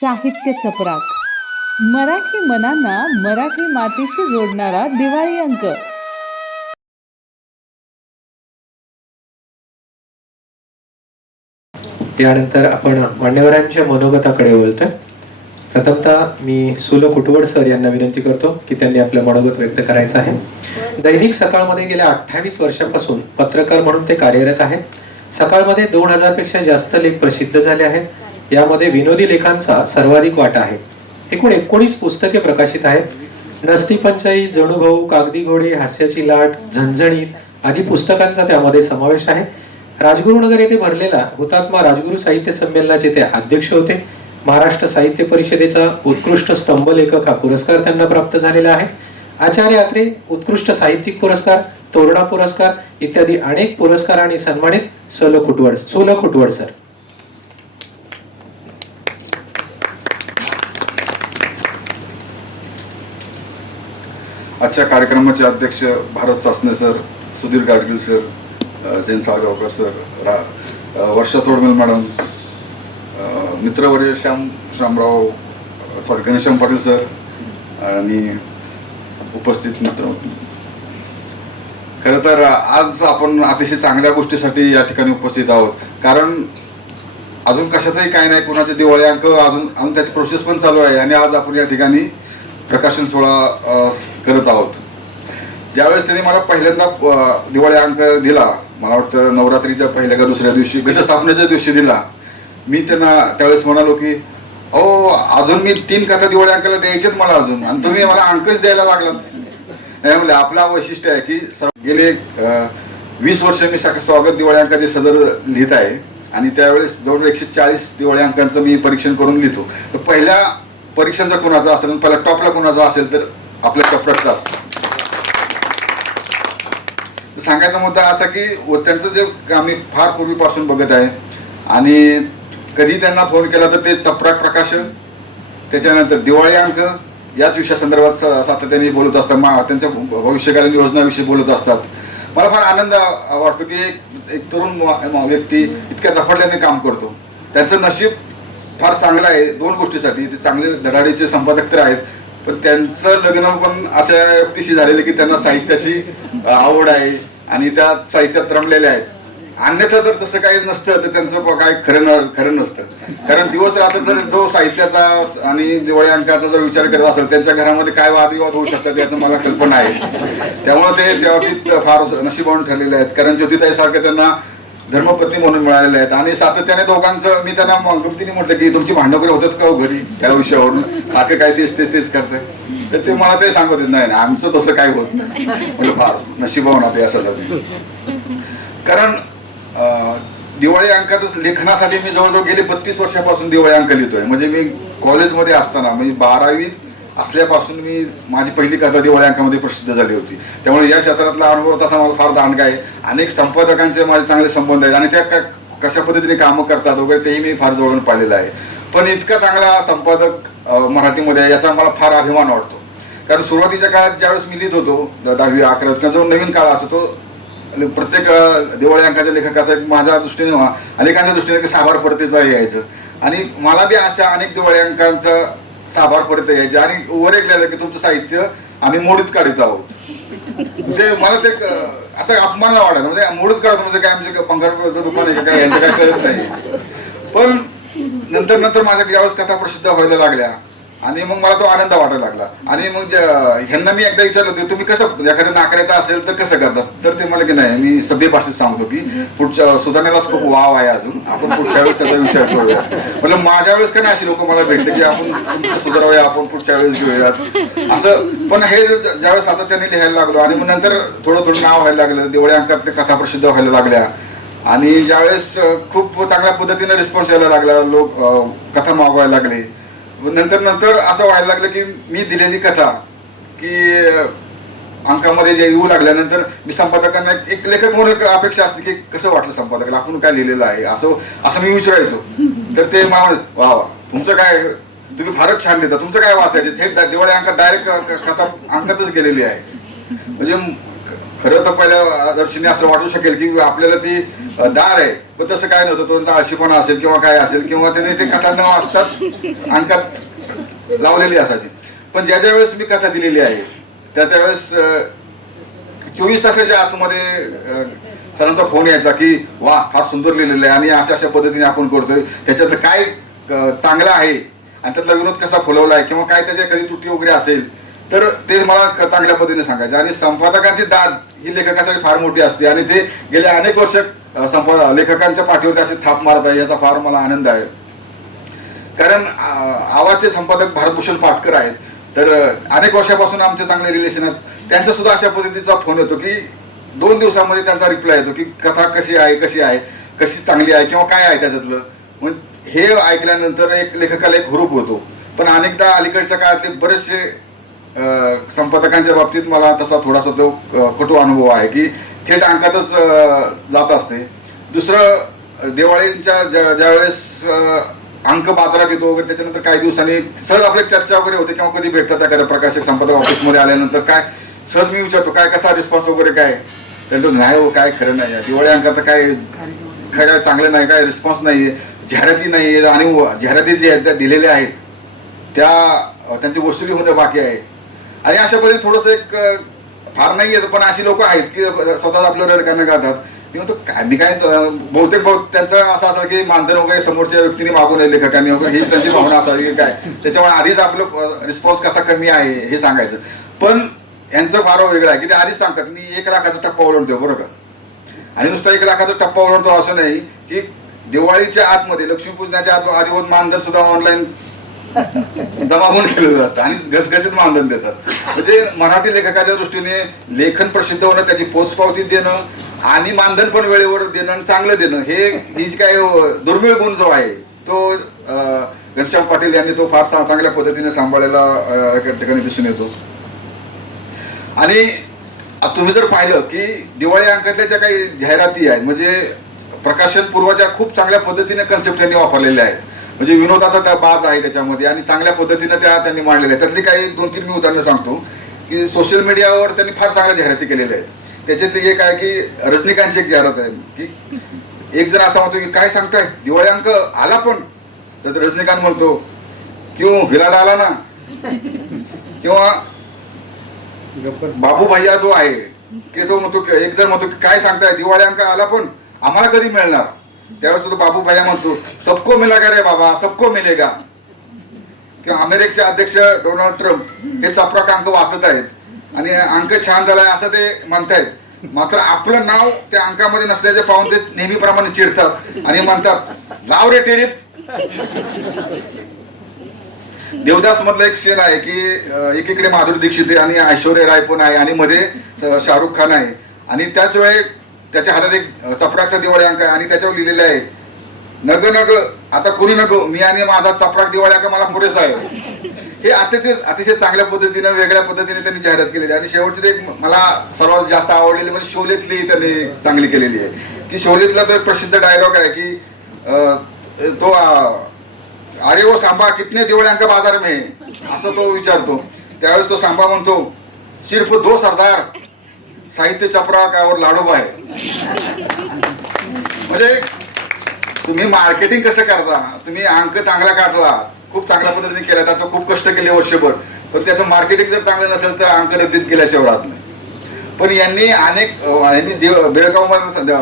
साहित्य चपराक. मराठी मनांना मराठी मातीशी जोडणारा दिवाळी अंक. त्यानंतर आपण मान्यवरांच्या मनोगताकडे बोलतोय प्रथमतः मी सुल कुटवड सर यांना विनंती करतो की त्यांनी आपलं मनोगत व्यक्त करायचं आहे. दैनिक सकाळमध्ये गेल्या अठ्ठावीस वर्षापासून पत्रकार म्हणून ते कार्यरत आहेत. सकाळमध्ये दोन हजारपेक्षा जास्त लेख प्रसिद्ध झाले आहेत. यामध्ये विनोदी लेखांचा सर्वाधिक वाटा आहे. एकूण एकोणीस पुस्तके प्रकाशित आहेत. नसती पंचाई जणूभाऊ कागदी घोडे हास्याची लाट झणझणीत आदी पुस्तकांचा त्यामध्ये समावेश आहे. राजगुरुनगर येथे भरलेला हुतात्मा राजगुरू साहित्य संमेलनाचे ते अध्यक्ष होते. महाराष्ट्र साहित्य परिषदेचा उत्कृष्ट स्तंभ लेखक हा पुरस्कार त्यांना प्राप्त झालेला आहे. आचार्य अत्रे उत्कृष्ट साहित्यिक पुरस्कार तोरणा पुरस्कार इत्यादी अनेक पुरस्कार आणि सन्मानित सल खुटवड सोल खुटवड सर. आजच्या कार्यक्रमाचे अध्यक्ष Bharat Sasane sir Sudhir Gadgil sir Jain Salgaonkar sir रा वर्षा तोडमेल मॅडम मित्रवर्य श्याम श्यामराव सॉरी घनश्याम पाटील सर आणि उपस्थित मित्र. खरं तर आज आपण अतिशय चांगल्या गोष्टीसाठी या ठिकाणी उपस्थित आहोत. कारण अजून कशातही काय नाही कोणाचे दिवाळी अंक अजून अजून त्याची प्रोसेस पण चालू आहे. आणि आज आपण या ठिकाणी प्रकाशन सोहळा ज्यावेळेस त्यांनी मला पहिल्यांदा दिवाळी अंक दिला मला वाटतं नवरात्रीच्या पहिल्या का दुसऱ्या दिवशी घटस्थापनेच्या दिवशी दिला मी त्यांना त्यावेळेस म्हणालो की अहो अजून मी तीन कथा दिवाळी अंकाला द्यायचेत मला अजून आणि तुम्ही मला अंकच द्यायला लागला नाही म्हणजे आपला वैशिष्ट्य आहे की गेले वीस वर्ष मी स्वागत दिवाळी अंकाचे सदर लिहित आहे आणि त्यावेळेस जवळजवळ एकशे चाळीस दिवाळी अंकांचं मी परीक्षण करून लिहितो. तर पहिल्या परीक्षण जर कोणाचं असेल पहिल्या टॉपला कुणाचा असेल तर आपल्या कपड्याचा असतं. सांगायचा मुद्दा असा की व त्यांचं जे आम्ही फार पूर्वीपासून बघत आहे आणि कधी त्यांना फोन केला तर ते चपराक प्रकाशन त्याच्यानंतर दिवाळी अंक याच विषयासंदर्भात सातत्याने बोलत असतात मा त्यांच्या भविष्यकालीन योजनाविषयी बोलत असतात. मला फार आनंद वाटतो की एक एक तरुण म- व्यक्ती इतक्या झपाटल्याने काम करतो. त्यांचं नशीब फार चांगलं आहे दोन गोष्टीसाठी. ते चांगले धडाडीचे संपादक तर आहेत पण त्यांचं लग्न पण अशा व्यक्तीशी झालेलं की त्यांना साहित्याची आवड आहे आणि त्या साहित्यात रमलेल्या आहेत. अन्यथा जर तसं काही नसतं तर त्यांचं काय खरं न खरं नसतं. कारण दिवस रात्र जर जो साहित्याचा आणि दिवाळी अंकाचा जर विचार करत असेल त्यांच्या घरामध्ये काय वादविवाद होऊ शकतात याचं मला कल्पना आहे. त्यामुळे ते त्या बाबतीत फार नशिबावून ठरलेले आहेत. कारण ज्योतिताई सारखे त्यांना धर्मपत्नी म्हणून मिळालेले आहेत. आणि सातत्याने दोघांचं मी त्यांना गमतीने म्हटलं की तुमची भांडणं वगैरे होतात का हो घरी? त्या विषयावरून सारखं काय तेच तेच तेच करतं तर ते मला ते सांगत होते नाही आमचं तसं काय होत नाही. म्हटलं फार नशिबावना ते असं झालं. कारण दिवाळी अंकाचं लेखनासाठी मी जवळजवळ गेले बत्तीस वर्षापासून दिवाळी अंक लिहितोय. म्हणजे मी कॉलेजमध्ये असताना म्हणजे बारावीत असल्यापासून मी माझी पहिली कथा दिवाळी अंकामध्ये प्रसिद्ध झाली होती. त्यामुळे या क्षेत्रातला अनुभव तसा मला फार दांडगा आहे. अनेक संपादकांचे माझे चांगले संबंध आहेत आणि त्या कशा पद्धतीने कामं करतात वगैरे तेही मी फार जवळून पाहिलेलं आहे. पण इतका चांगला संपादक मराठीमध्ये आहे याचा मला फार अभिमान वाटतो. कारण सुरुवातीच्या काळात ज्यावेळेस मी लिहित होतो दहावी अकरा किंवा जो नवीन काळ असतो तो प्रत्येक दिवाळी अंकाच्या लेखकाचा एक माझ्या दृष्टीने अनेकांच्या दृष्टीने एक साभार परतीचा यायचं. आणि मला बी अशा अनेक दिवाळी अंकांचं साभार परत यायचे. आणि वर एक लिहिलं की तुमचं साहित्य आम्ही मोडीत काढत आहोत. म्हणजे मला ते असं अपमान वाटत म्हणजे मोडीत काढत म्हणजे काय आमचे पंखाचं दुकान आहे काय यांचं काय कळत नाही. पण नंतर नंतर माझ्या ज्यावेळेस कथा प्रसिद्ध व्हायला लागल्या. आणि मग मला तो आनंद वाटायला लागला. आणि मग ह्यांना मी एकदा विचारलं होतं तुम्ही कसं म्हणजे एखाद्या नाकऱ्याचा असेल तर कसं करतात? तर ते मला की नाही मी सभ्य भाषेत सांगतो की पुढच्या सुधारण्यालाच खूप वाव आहे अजून. आपण पुढच्या वेळेस त्याचा विचार करूया. म्हणजे माझ्या वेळेस का नाही अशी लोक मला भेटले की आपण तुमचं सुधारावूया आपण पुढच्या वेळेस घेऊयात? असं पण हे ज्यावेळेस सातत्याने लिहायला लागलो आणि मग नंतर थोडं थोडं नाव व्हायला लागलं दिवाळी अंकातले कथा प्रसिद्ध व्हायला लागल्या. आणि ज्यावेळेस खूप चांगल्या पद्धतीने रिस्पॉन्स यायला लागला लोक कथा मागवायला लागले. नंतर नंतर असं व्हायला लागलं की मी दिलेली कथा की अंकामध्ये जे येऊ लागल्यानंतर मी संपादकांना एक- लेखक म्हणून एक अपेक्षा असते की कसं वाटलं संपादकाला आपण काय लिहिलेलं आहे असं असं मी विचारायचो. तर ते मला वा वा तुमचं काय तुम्ही फारच छान लिहिता तुमचं काय वाचायचं? थेट दिवाळी अंकात डायरेक्ट कथा अंकातच गेलेली आहे. म्हणजे खरं तर पहिल्या दर्शनी असं वाटू शकेल की आपल्याला ती दार आहे. पण तसं काय नव्हतं. तो त्यांचा आळशीपणा असेल किंवा काय असेल किंवा त्याने ते कथा न वाचतात अंकात लावलेली असायची. पण ज्या ज्या वेळेस मी कथा दिलेली आहे त्या त्यावेळेस चोवीस तासाच्या आतमध्ये सरांचा फोन यायचा की वा फार सुंदर लिहिलेलं आहे आणि अशा अशा पद्धतीने आपण करतोय. त्याच्यातलं काय चांगलं आहे? आणि त्यातला विनोद कसा फुलवला आहे किंवा काय त्याच्या कधी तुटी वगैरे असेल? तर ते मला क- चांगल्या पद्धतीने सांगायचे. आणि संपादकांची दाद ही लेखकासाठी फार मोठी असते. आणि ते गेल्या अनेक वर्ष संपाद संपा लेखकांच्या पाठीवरती असे थाप मारत आहे याचा फार मला आनंद आहे. कारण आवाजचे संपादक भारतभूषण पाटकर आहेत. तर अनेक वर्षापासून आमचे चांगले रिलेशन आहेत. त्यांचा सुद्धा अशा पद्धतीचा फोन येतो की दोन दिवसामध्ये त्यांचा रिप्लाय येतो की कथा कशी आहे कशी आहे कशी चांगली आहे किंवा काय आहे त्याच्यातलं. मग हे ऐकल्यानंतर एक लेखकाला एक हुरूप होतो. पण अनेकदा अलीकडच्या काळातले बरेचसे संपादकांच्या बाबतीत मला तसा थोडासा तो कटू अनुभव आहे की थेट अंकातच जात असते. दुसरं दिवाळींच्या दिवाळीच्या ज्या- ज्यावेळेस अंक बाजारात येतो वगैरे त्याच्यानंतर काही दिवसांनी सहज आपली चर्चा वगैरे होते किंवा कधी भेटतात एखाद्या प्रकाशक संपादक ऑफिसमध्ये आल्यानंतर काय सहज मी विचारतो काय कसा रिस्पॉन्स वगैरे काय? त्यांचं नाही हो काय खरं नाही आहे. दिवाळी अंकाचं काय काय काय चांगलं नाही काय रिस्पॉन्स नाही आहे जाहिराती नाही आहे आणि व- जाहिराती जे आहेत त्या दिलेल्या आहेत. त्या त्यांची वसुली होणं बाकी आहे. आणि अशा पद्धतीने थोडंसं एक फार नाही येत पण अशी लोक आहेत की स्वतःच आपलं रिकामे गातात किंवा तो काय मी काय बहुतेक बहुत त्यांचं असं असं की मानधन वगैरे समोरच्या व्यक्तीने मागू नये लेखकांनी वगैरे हीच त्यांची भावना असावी की काय? त्याच्यामुळे आधीच आपलं रिस्पॉन्स कसा कमी आहे हे सांगायचं. पण यांचं फार वेगळं आहे की ते आधीच सांगतात मी एक लाखाचा टप्पा ओळखतो बरोबर का? आणि नुसता एक लाखाचा टप्पा ओळखतो असं नाही की दिवाळीच्या आतमध्ये लक्ष्मीपूजनाच्या आत आधी मानधन सुद्धा ऑनलाईन जमावून केलेलं असतं आणि घसघसीत मानधन देतात. म्हणजे मराठी लेखकाच्या दृष्टीने लेखन प्रसिद्ध होणं त्याची पोचपावती देणं आणि मानधन पण वेळेवर देणं आणि चांगलं देणं हे ही जी काय दुर्मिळ गुण जो आहे तो घनश्याम पाटील यांनी तो फार चांगल्या पद्धतीने सांभाळलेला एका ठिकाणी दिसून येतो. आणि तुम्ही जर पाहिलं की दिवाळी अंकातल्या ज्या काही जाहिराती आहेत म्हणजे प्रकाशन पूर्वाच्या खूप चांगल्या पद्धतीने कन्सेप्ट त्यांनी वापरलेल्या आहेत. म्हणजे विनोदाचा त्या बाज आहे त्याच्यामध्ये आणि चांगल्या पद्धतीने त्या त्यांनी मांडलेल्या आहेत. त्यातली काही दोन तीन मी उदाहरणं सांगतो. की सोशल मीडियावर त्यांनी फार चांगल्या जाहिराती केलेल्या आहेत. त्याच्यात एक आहे की रजनीकांतची एक जाहिरात आहे. की एक जण असा म्हणतो की काय सांगताय? दिवाळी अंक आला पण. तर रजनीकांत म्हणतो किंवा हिलाडा आला ना. किंवा बाबू भैया जो आहे की तो म्हणतो की- एक जण म्हणतो की काय सांगताय? दिवाळी अंक आला पण आम्हाला कधी मिळणार? त्यावेळेस तो बाबू भैया म्हणतो सबको मिलागा रे बाबा सबको मिलेगा. किंवा अमेरिकेचे अध्यक्ष डोनाल्ड ट्रम्प हे चपराक अंक वाचत आहेत. आणि अंक छान झालाय असं ते म्हणतायत. मात्र आपलं नाव त्या अंकामध्ये नसल्याचे पाहून ते नेहमीप्रमाणे चिडतात आणि म्हणतात लाव रे टेरिफ. देवदास मधलं एक शेर आहे की एकीकडे माधुरी दीक्षित आहे आणि ऐश्वर्या राय पण आहे आणि मध्ये शाहरुख खान आहे. आणि त्याच वेळे त्याच्या हातात एक चपराकचा दिवाळी अंक आहे आणि त्याच्यावर लिहिलेलं आहे नग नग आता कोणी नको मी आणि माझा चपराक दिवाळी अंक मला पुरेसा आहे. हे अतिशय अतिशय चांगल्या पद्धतीने वेगळ्या पद्धतीने त्यांनी जाहिरात केलेली आहे. आणि शेवटची एक मला सर्वात जास्त आवडलेली म्हणजे शोलेतली त्यांनी चांगली केलेली आहे. की शोलेतला तो एक प्रसिद्ध डायलॉग आहे की तो अरे वो सांबा कितने दिवाळी अंक बाजार मे असं तो विचारतो. त्यावेळेस तो सांबा म्हणतो सिर्फ दो सरदार साहित्य चपरा काय लाडोबा आहे. म्हणजे तुम्ही मार्केटिंग कसं करता? तुम्ही अंक चांगला काढला खूप चांगल्या पद्धतीने केला त्याचं खूप कष्ट केले वर्षभर. पण त्याचं मार्केटिंग जर चांगलं नसेल तर अंक रद्दीत गेल्याशिवाय राहत नाही. पण यांनी अनेक यांनी देव बेळगावमध्ये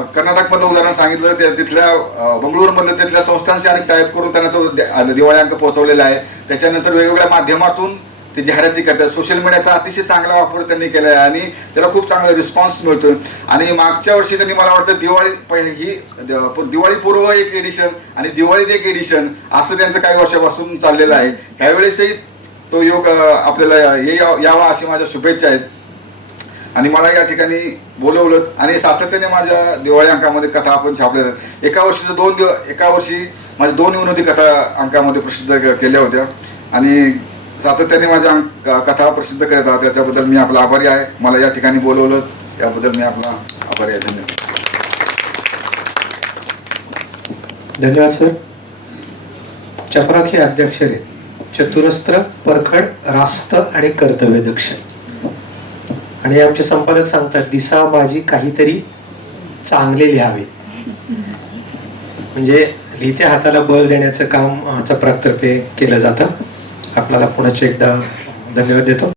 उदाहरण सांगितलं त्या तिथल्या बंगळूर तिथल्या संस्थांशी अनेक टाईप करून त्यांना तो दिवाळी अंक पोहोचवलेला आहे. त्याच्यानंतर वेगवेगळ्या माध्यमातून ते जाहिराती करतात. सोशल मीडियाचा अतिशय चांगला वापर त्यांनी केला आहे आणि त्याला खूप चांगला रिस्पॉन्स मिळतो आणि मागच्या वर्षी त्यांनी मला वाटतं दिवाळी ही दिवाळीपूर्व दिवाळी पूर्व एक एडिशन आणि दिवाळीत एक एडिशन असं त्यांचं काही वर्षापासून चाललेलं आहे. ह्यावेळेसही तो योग आपल्याला ये यावा अशी माझ्या शुभेच्छा आहेत. आणि मला या ठिकाणी बोलवलं आणि सातत्याने माझ्या दिवाळी अंकामध्ये कथा आपण छापल्या आहेत. एका वर्षीचं दोन दिव एका वर्षी माझ्या दोन विनोदी कथा अंकामध्ये प्रसिद्ध केल्या होत्या. आणि सातत्याने माझ्या कथा प्रसिद्ध करत आहात. त्याच्याबद्दल मी आपला आभारी आहे. मला या ठिकाणी बोलवलं. त्याबद्दल मी आपला आभारी आहे. धन्यवाद. धन्यवाद सर. चपराक हे अध्यक्ष आहेत चतुरस्त्र परखड रास्त आणि कर्तव्यदक्ष आणि आमचे संपादक सांगतात दिसा माझी काहीतरी चांगले लिहावे. म्हणजे लिहित्या हाताला बळ देण्याचं काम चपराकतर्फे केलं जातं. आपल्याला पुन्हा एकदा धन्यवाद देतो.